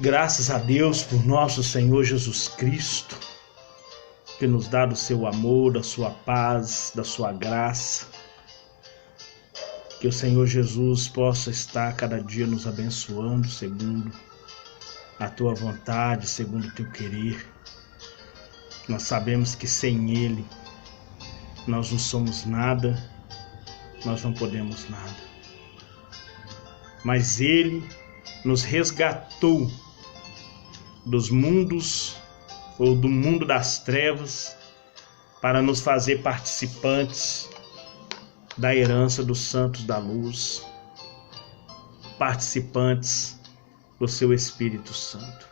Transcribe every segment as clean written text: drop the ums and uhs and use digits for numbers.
Graças a Deus por nosso Senhor Jesus Cristo, que nos dá do seu amor, da sua paz, da sua graça. Que o Senhor Jesus possa estar cada dia nos abençoando segundo a tua vontade, segundo o teu querer. Nós sabemos que sem Ele nós não somos nada, nós não podemos nada. Mas Ele nos resgatou dos mundos ou do mundo das trevas para nos fazer participantes da herança dos santos da luz, participantes do seu Espírito Santo.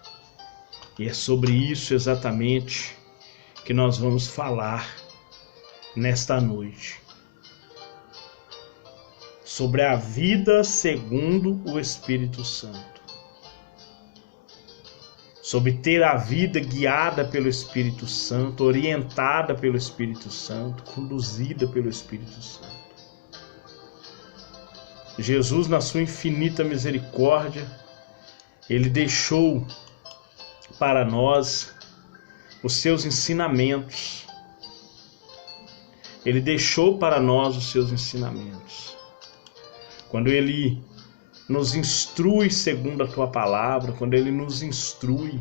E é sobre isso exatamente que nós vamos falar nesta noite. Sobre a vida segundo o Espírito Santo. Sobre ter a vida guiada pelo Espírito Santo, orientada pelo Espírito Santo, conduzida pelo Espírito Santo. Jesus, na sua infinita misericórdia, Ele deixou para nós os seus ensinamentos. Ele deixou para nós os seus ensinamentos. Quando Ele nos instrui segundo a Tua palavra, quando Ele nos instrui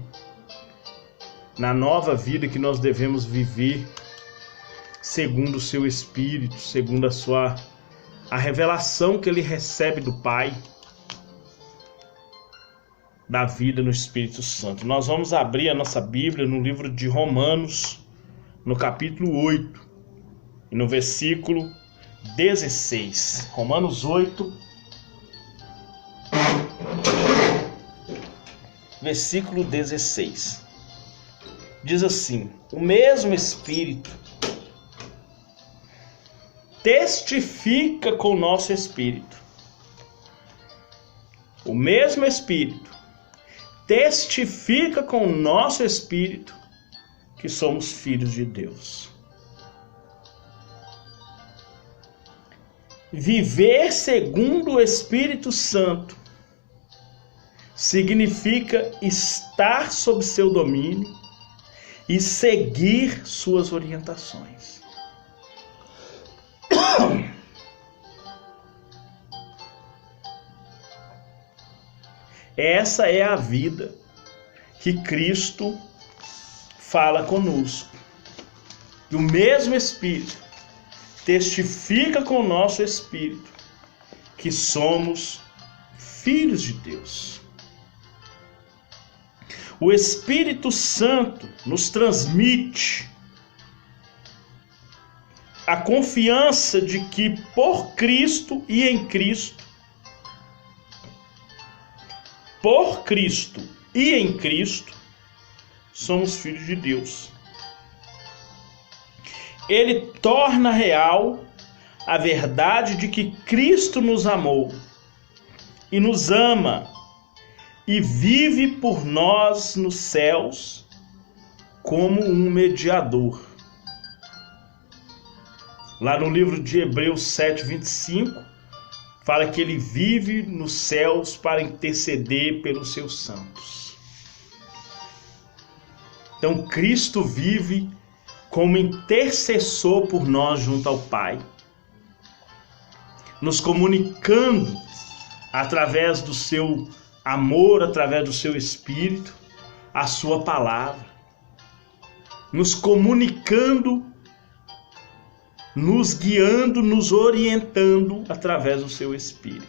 na nova vida que nós devemos viver segundo o Seu Espírito, segundo a revelação que Ele recebe do Pai, da vida no Espírito Santo. Nós vamos abrir a nossa Bíblia no livro de Romanos, no capítulo 8, e no versículo 16. Romanos 8, versículo 16. Diz assim: o mesmo Espírito testifica com o nosso Espírito. O mesmo Espírito testifica com o nosso Espírito que somos filhos de Deus. Viver segundo o Espírito Santo significa estar sob seu domínio e seguir suas orientações. Essa é a vida que Cristo fala conosco. E o mesmo Espírito testifica com o nosso Espírito que somos filhos de Deus. O Espírito Santo nos transmite a confiança de que por Cristo e em Cristo, somos filhos de Deus. Ele torna real a verdade de que Cristo nos amou e nos ama e vive por nós nos céus como um mediador. Lá no livro de Hebreus 7:25, fala que ele vive nos céus para interceder pelos seus santos. Então Cristo vive como intercessor por nós junto ao Pai, nos comunicando através do seu amor, através do seu Espírito, a sua palavra, nos comunicando, nos guiando, nos orientando através do seu Espírito.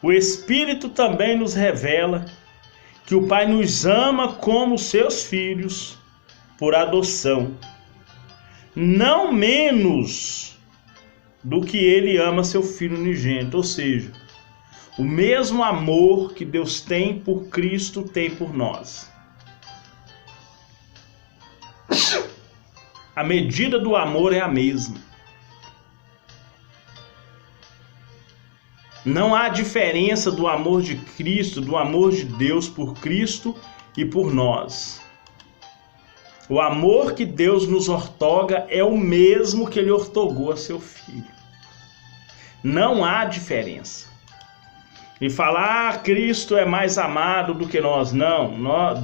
O Espírito também nos revela que o Pai nos ama como seus filhos por adoção, não menos do que Ele ama seu Filho unigênito, ou seja, o mesmo amor que Deus tem por Cristo tem por nós. A medida do amor é a mesma. Não há diferença do amor de Cristo, do amor de Deus por Cristo e por nós. O amor que Deus nos outorga é o mesmo que Ele outorgou a seu Filho. Não há diferença. E falar, Cristo é mais amado do que nós. Não,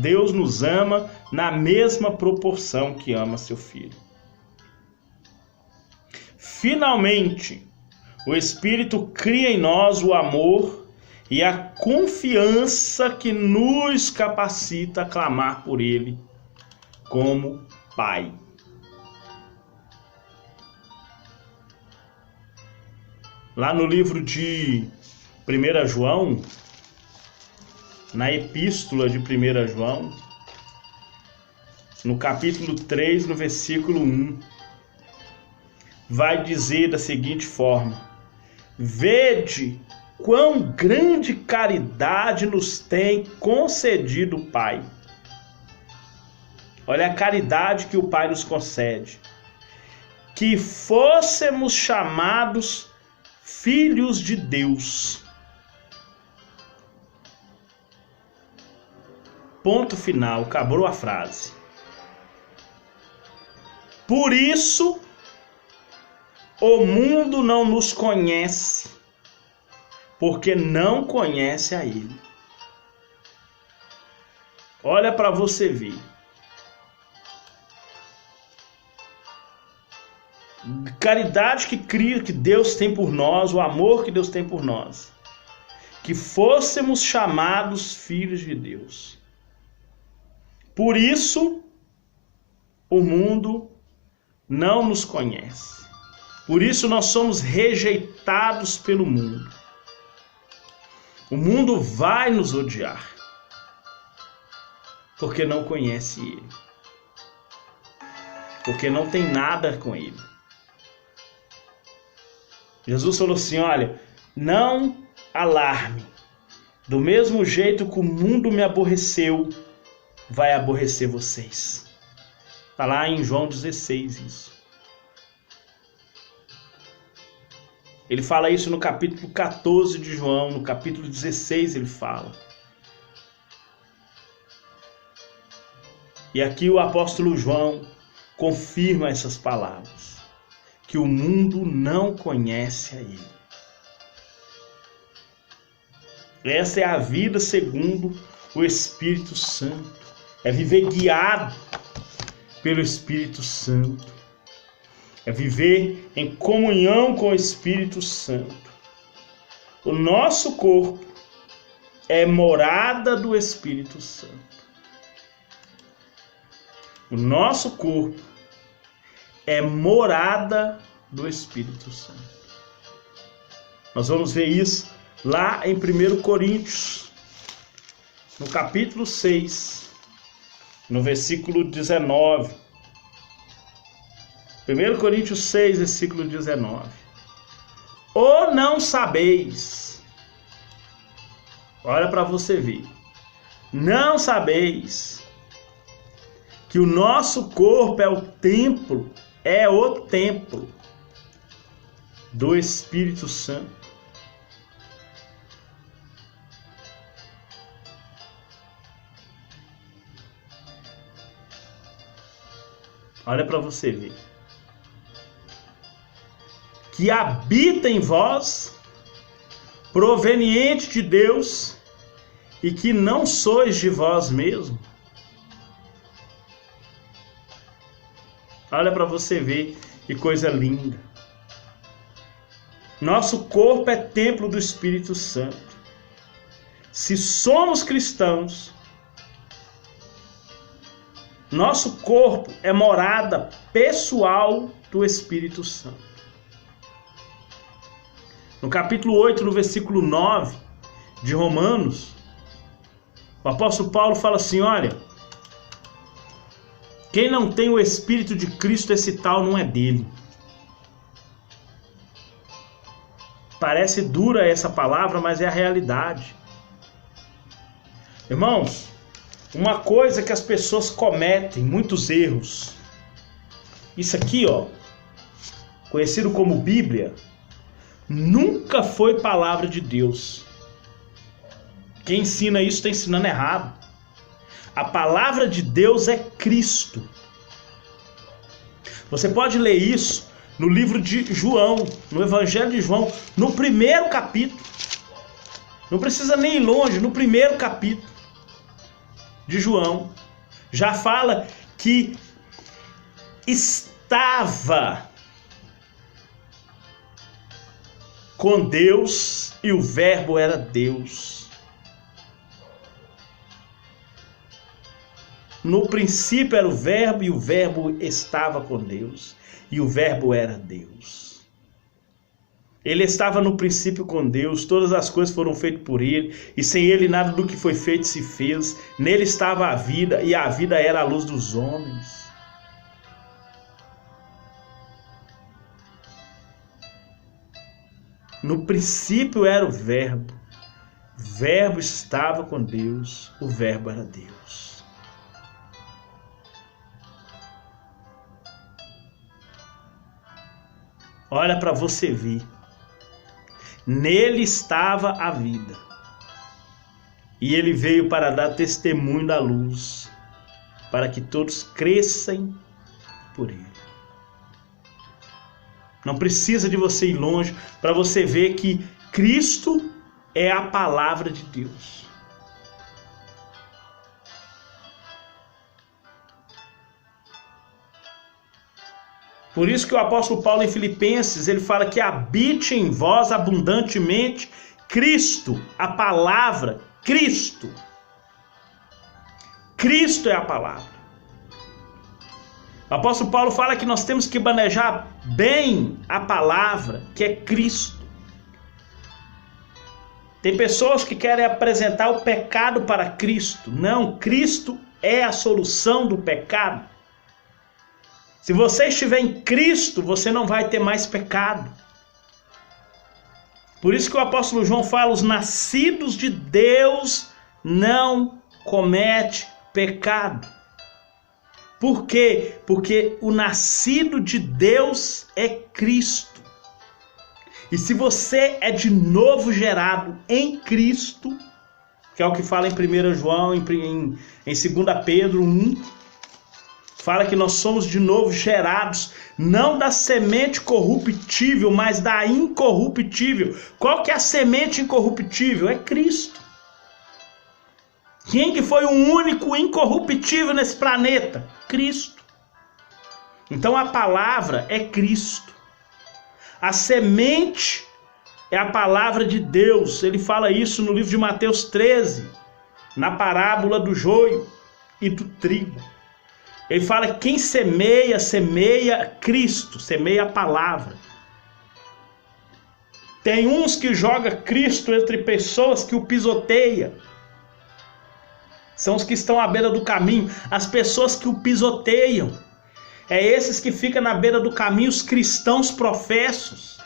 Deus nos ama na mesma proporção que ama seu Filho. Finalmente, o Espírito cria em nós o amor e a confiança que nos capacita a clamar por Ele como Pai. Lá no livro de 1 João, na epístola de 1 João, no capítulo 3, no versículo 1, vai dizer da seguinte forma: vede quão grande caridade nos tem concedido o Pai. Olha a caridade que o Pai nos concede. Que fôssemos chamados filhos de Deus. Ponto final, acabou a frase. Por isso, o mundo não nos conhece, porque não conhece a Ele. Olha para você ver. Caridade que Deus tem por nós, o amor que Deus tem por nós. Que fôssemos chamados filhos de Deus. Por isso, o mundo não nos conhece. Por isso nós somos rejeitados pelo mundo. O mundo vai nos odiar, porque não conhece Ele. Porque não tem nada com Ele. Jesus falou assim, olha, não alarme. Do mesmo jeito que o mundo me aborreceu, vai aborrecer vocês. Está lá em João 16 isso. Ele fala isso no capítulo 14 de João, no capítulo 16 ele fala. E aqui o apóstolo João confirma essas palavras. Que o mundo não conhece a Ele. Essa é a vida segundo o Espírito Santo. É viver guiado pelo Espírito Santo. É viver em comunhão com o Espírito Santo. O nosso corpo é morada do Espírito Santo. O nosso corpo é morada do Espírito Santo. Nós vamos ver isso lá em 1 Coríntios, no capítulo 6, no versículo 19. 1 Coríntios 6, versículo 19. Ou não sabeis, olha para você ver, não sabeis que o nosso corpo é o templo do Espírito Santo. Olha para você ver. Que habita em vós, proveniente de Deus, e que não sois de vós mesmo. Olha para você ver que coisa linda. Nosso corpo é templo do Espírito Santo. Se somos cristãos, nosso corpo é morada pessoal do Espírito Santo. No capítulo 8, no versículo 9 de Romanos, o apóstolo Paulo fala assim, olha, quem não tem o Espírito de Cristo, esse tal não é dele. Parece dura essa palavra, mas é a realidade. Irmãos, uma coisa que as pessoas cometem, muitos erros. Isso aqui, ó, conhecido como Bíblia, nunca foi palavra de Deus. Quem ensina isso está ensinando errado. A palavra de Deus é Cristo. Você pode ler isso no livro de João, no Evangelho de João, no primeiro capítulo. Não precisa nem ir longe, no primeiro capítulo de João, já fala que estava com Deus e o Verbo era Deus. No princípio era o Verbo e o Verbo estava com Deus e o Verbo era Deus. Ele estava no princípio com Deus, todas as coisas foram feitas por ele, e sem ele nada do que foi feito se fez. Nele estava a vida, e a vida era a luz dos homens. No princípio era o Verbo estava com Deus, o Verbo era Deus. Olha para você ver. Nele estava a vida, e ele veio para dar testemunho da luz, para que todos cresçam por ele. Não precisa de você ir longe para você ver que Cristo é a palavra de Deus. Por isso que o apóstolo Paulo em Filipenses, ele fala que habite em vós abundantemente Cristo, a palavra, Cristo. Cristo é a palavra. O apóstolo Paulo fala que nós temos que manejar bem a palavra, que é Cristo. Tem pessoas que querem apresentar o pecado para Cristo. Não, Cristo é a solução do pecado. Se você estiver em Cristo, você não vai ter mais pecado. Por isso que o apóstolo João fala, os nascidos de Deus não cometem pecado. Por quê? Porque o nascido de Deus é Cristo. E se você é de novo gerado em Cristo, que é o que fala em 1 João, em 2 Pedro 1, fala que nós somos de novo gerados, não da semente corruptível, mas da incorruptível. Qual que é a semente incorruptível? É Cristo. Quem que foi o único incorruptível nesse planeta? Cristo. Então a palavra é Cristo. A semente é a palavra de Deus. Ele fala isso no livro de Mateus 13, na parábola do joio e do trigo. Ele fala que quem semeia, semeia Cristo, semeia a palavra. Tem uns que jogam Cristo entre pessoas que o pisoteiam. São os que estão à beira do caminho, as pessoas que o pisoteiam. É esses que ficam na beira do caminho, os cristãos professos.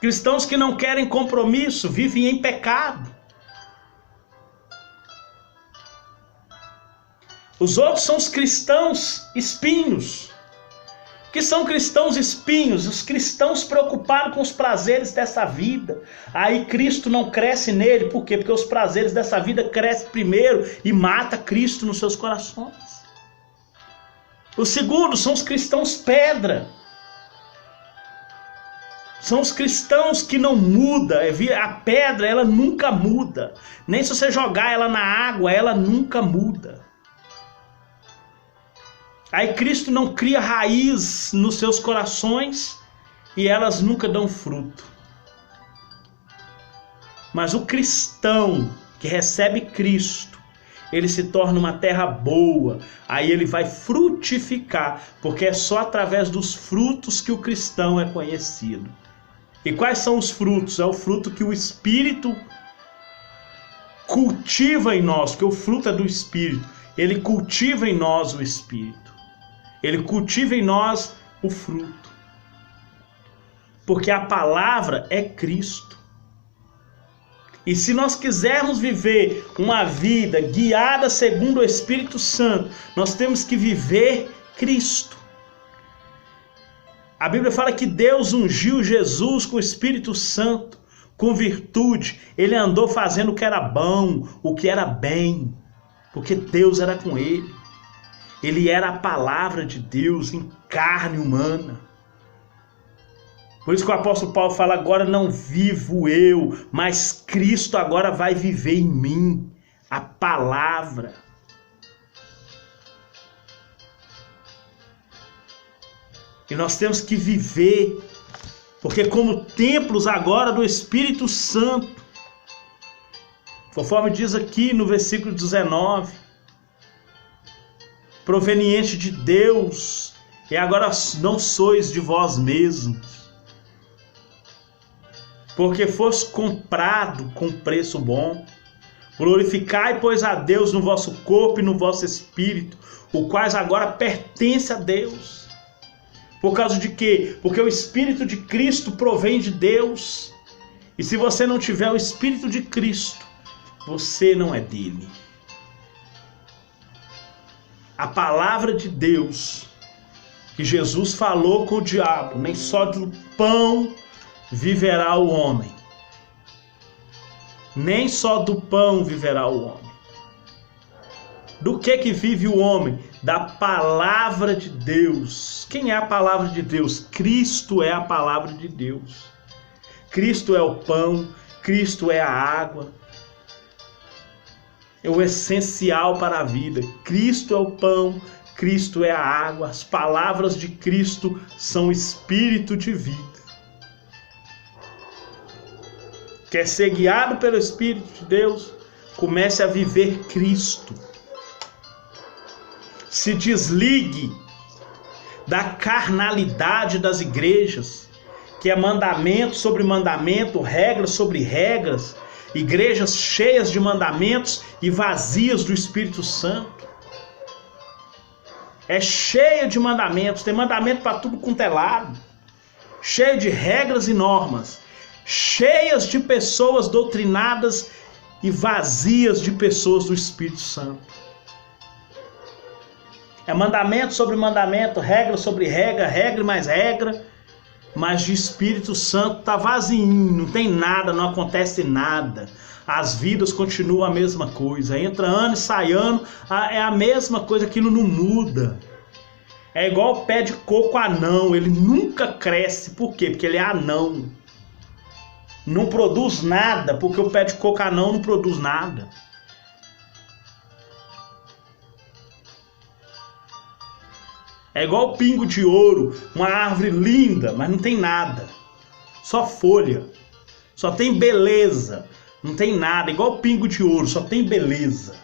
Cristãos que não querem compromisso, vivem em pecado. Os outros são os cristãos espinhos. O que são cristãos espinhos? Os cristãos preocupados com os prazeres dessa vida. Aí Cristo não cresce nele. Por quê? Porque os prazeres dessa vida crescem primeiro e mata Cristo nos seus corações. O segundo são os cristãos pedra. São os cristãos que não mudam. A pedra, ela nunca muda. Nem se você jogar ela na água, ela nunca muda. Aí Cristo não cria raiz nos seus corações e elas nunca dão fruto. Mas o cristão que recebe Cristo, ele se torna uma terra boa, aí ele vai frutificar, porque é só através dos frutos que o cristão é conhecido. E quais são os frutos? É o fruto que o Espírito cultiva em nós, porque o fruto é do Espírito. Ele cultiva em nós o Espírito. Ele cultiva em nós o fruto. Porque a palavra é Cristo. E se nós quisermos viver uma vida guiada segundo o Espírito Santo, nós temos que viver Cristo. A Bíblia fala que Deus ungiu Jesus com o Espírito Santo, com virtude. Ele andou fazendo o que era bom, o que era bem, porque Deus era com ele. Ele era a palavra de Deus em carne humana. Por isso que o apóstolo Paulo fala, agora não vivo eu, mas Cristo agora vai viver em mim. A palavra. E nós temos que viver, porque como templos agora do Espírito Santo, conforme diz aqui no versículo 19, proveniente de Deus, e agora não sois de vós mesmos, porque foste comprado com preço bom. Glorificai, pois, a Deus no vosso corpo e no vosso espírito, o quais agora pertence a Deus. Por causa de quê? Porque o Espírito de Cristo provém de Deus. E se você não tiver o Espírito de Cristo, você não é dele. A palavra de Deus que Jesus falou com o diabo, nem só do pão viverá o homem. Nem só do pão viverá o homem. Do que vive o homem? Da palavra de Deus. Quem é a palavra de Deus? Cristo é a palavra de Deus. Cristo é o pão, Cristo é a água. É o essencial para a vida. Cristo é o pão, Cristo é a água. As palavras de Cristo são espírito de vida. Quer ser guiado pelo Espírito de Deus? Comece a viver Cristo. Se desligue da carnalidade das igrejas, que é mandamento sobre mandamento, regras sobre regras, igrejas cheias de mandamentos e vazias do Espírito Santo. É cheia de mandamentos, tem mandamento para tudo quanto é lado, cheio de regras e normas, cheias de pessoas doutrinadas e vazias de pessoas do Espírito Santo. É mandamento sobre mandamento, regra sobre regra, regra e mais regra, mas de Espírito Santo está vazio, não tem nada, não acontece nada. As vidas continuam a mesma coisa, entra ano e sai ano, é a mesma coisa, aquilo não muda. É igual o pé de coco anão, ele nunca cresce, por quê? Porque ele é anão. Não produz nada, porque o pé de coco anão não produz nada. É igual o pingo de ouro, uma árvore linda, mas não tem nada. Só folha, só tem beleza, não tem nada. Igual o pingo de ouro, só tem beleza.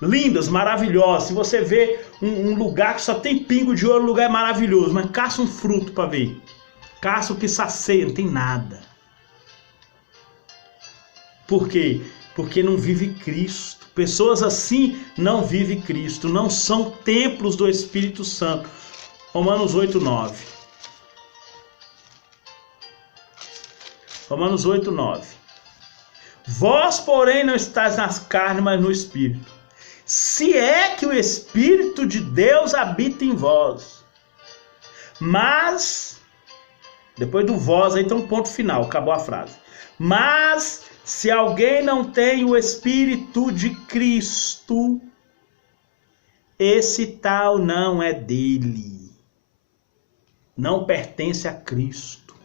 Lindas, maravilhosas. Se você vê um lugar que só tem pingo de ouro, o lugar é maravilhoso, mas caça um fruto para ver. Caça o que sacia, não tem nada. Por quê? Porque não vive Cristo. Pessoas assim não vivem Cristo, não são templos do Espírito Santo. Romanos 8:9. Romanos 8:9. Vós, porém, não estáis nas carnes, mas no Espírito. Se é que o Espírito de Deus habita em vós. Mas, depois do vós, aí tem um ponto final, acabou a frase. Mas se alguém não tem o Espírito de Cristo, esse tal não é dele. Não pertence a Cristo.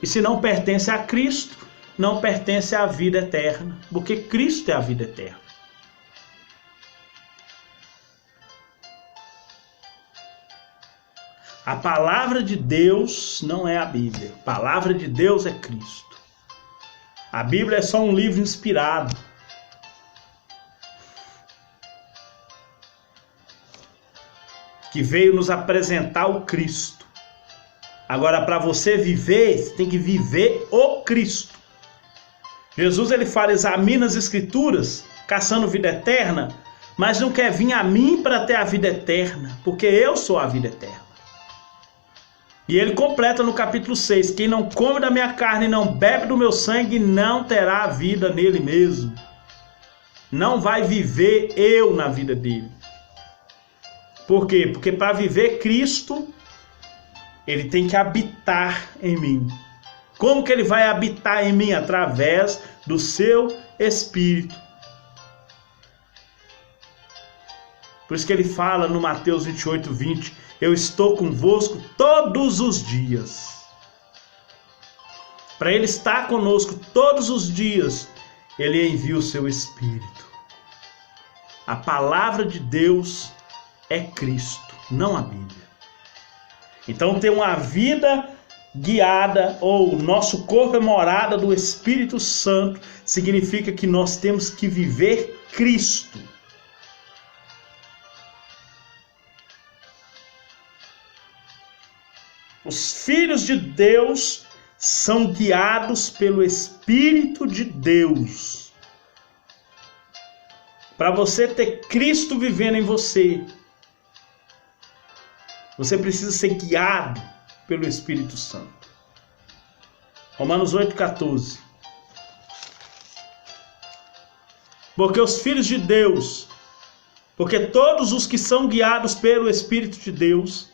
E se não pertence a Cristo, não pertence à vida eterna. Porque Cristo é a vida eterna. A palavra de Deus não é a Bíblia. A palavra de Deus é Cristo. A Bíblia é só um livro inspirado. Que veio nos apresentar o Cristo. Agora, para você viver, você tem que viver o Cristo. Jesus, ele fala, examina as Escrituras, caçando vida eterna, mas não quer vir a mim para ter a vida eterna, porque eu sou a vida eterna. E ele completa no capítulo 6, quem não come da minha carne e não bebe do meu sangue, não terá a vida nele mesmo. Não vai viver eu na vida dele. Por quê? Porque para viver Cristo, ele tem que habitar em mim. Como que ele vai habitar em mim? Através do seu Espírito. Por isso que ele fala no Mateus 28, 20, eu estou convosco todos os dias. Para ele estar conosco todos os dias, ele envia o seu Espírito. A palavra de Deus é Cristo, não a Bíblia. Então ter uma vida guiada, ou nosso corpo é morada do Espírito Santo, significa que nós temos que viver Cristo. Os filhos de Deus são guiados pelo Espírito de Deus. Para você ter Cristo vivendo em você, você precisa ser guiado pelo Espírito Santo. Romanos 8,14. Porque os filhos de Deus, porque todos os que são guiados pelo Espírito de Deus,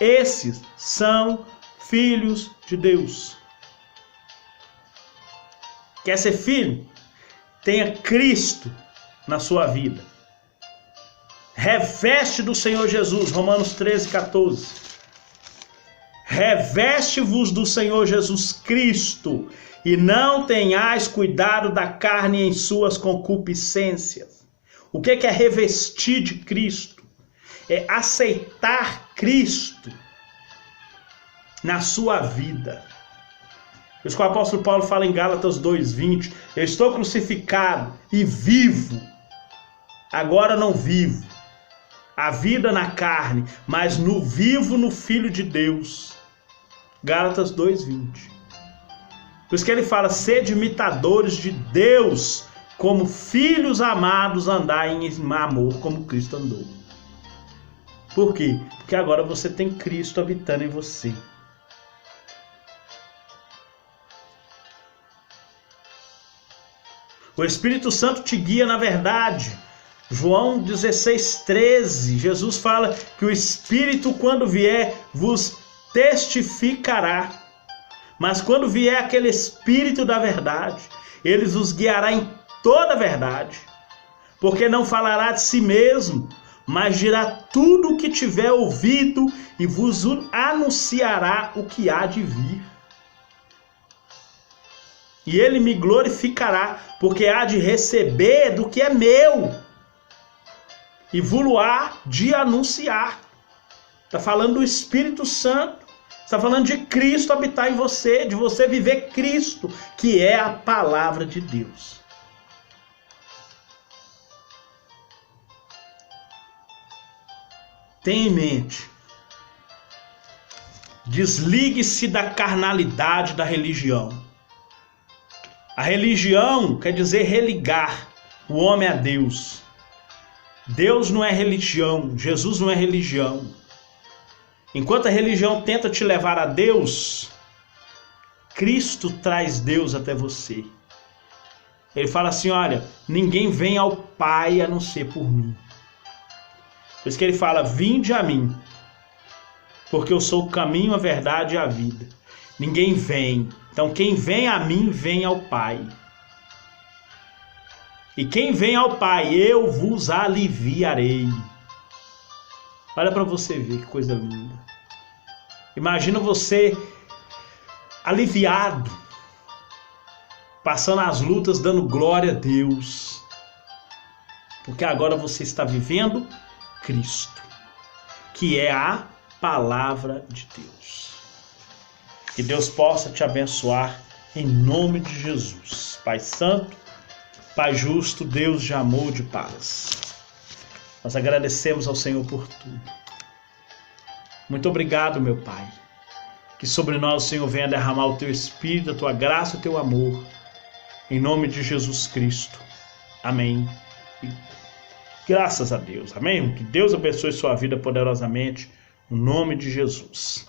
esses são filhos de Deus. Quer ser filho? Tenha Cristo na sua vida. Reveste do Senhor Jesus, Romanos 13,14. Reveste-vos do Senhor Jesus Cristo, e não tenhais cuidado da carne em suas concupiscências. O que é revestir de Cristo? É aceitar Cristo na sua vida. Por isso que o apóstolo Paulo fala em Gálatas 2,20, eu estou crucificado e vivo, agora não vivo, a vida na carne, mas no vivo no Filho de Deus. Gálatas 2,20. Por isso que ele fala, sede imitadores de Deus, como filhos amados, andai em amor, como Cristo andou. Por quê? Porque agora você tem Cristo habitando em você. O Espírito Santo te guia na verdade. João 16,13, Jesus fala que o Espírito, quando vier, vos testificará. Mas quando vier aquele Espírito da verdade, ele vos guiará em toda a verdade. Porque não falará de si mesmo, mas dirá tudo o que tiver ouvido e vos anunciará o que há de vir. E ele me glorificará, porque há de receber do que é meu, e vos há de anunciar. Está falando do Espírito Santo, está falando de Cristo habitar em você, de você viver Cristo, que é a palavra de Deus. Tenha em mente, desligue-se da carnalidade da religião. A religião quer dizer religar o homem a Deus. Deus não é religião, Jesus não é religião. Enquanto a religião tenta te levar a Deus, Cristo traz Deus até você. Ele fala assim, olha, ninguém vem ao Pai a não ser por mim. Por isso que ele fala, vinde a mim, porque eu sou o caminho, a verdade e a vida. Ninguém vem. Então quem vem a mim, vem ao Pai. E quem vem ao Pai, eu vos aliviarei. Olha para você ver que coisa linda. Imagina você aliviado, passando as lutas, dando glória a Deus. Porque agora você está vivendo Cristo, que é a palavra de Deus. Que Deus possa te abençoar em nome de Jesus. Pai Santo, Pai Justo, Deus de amor e de paz. Nós agradecemos ao Senhor por tudo. Muito obrigado, meu Pai. Que sobre nós o Senhor venha derramar o Teu Espírito, a Tua graça e o Teu amor. Em nome de Jesus Cristo. Amém. E graças a Deus. Amém. Que Deus abençoe sua vida poderosamente. No nome de Jesus.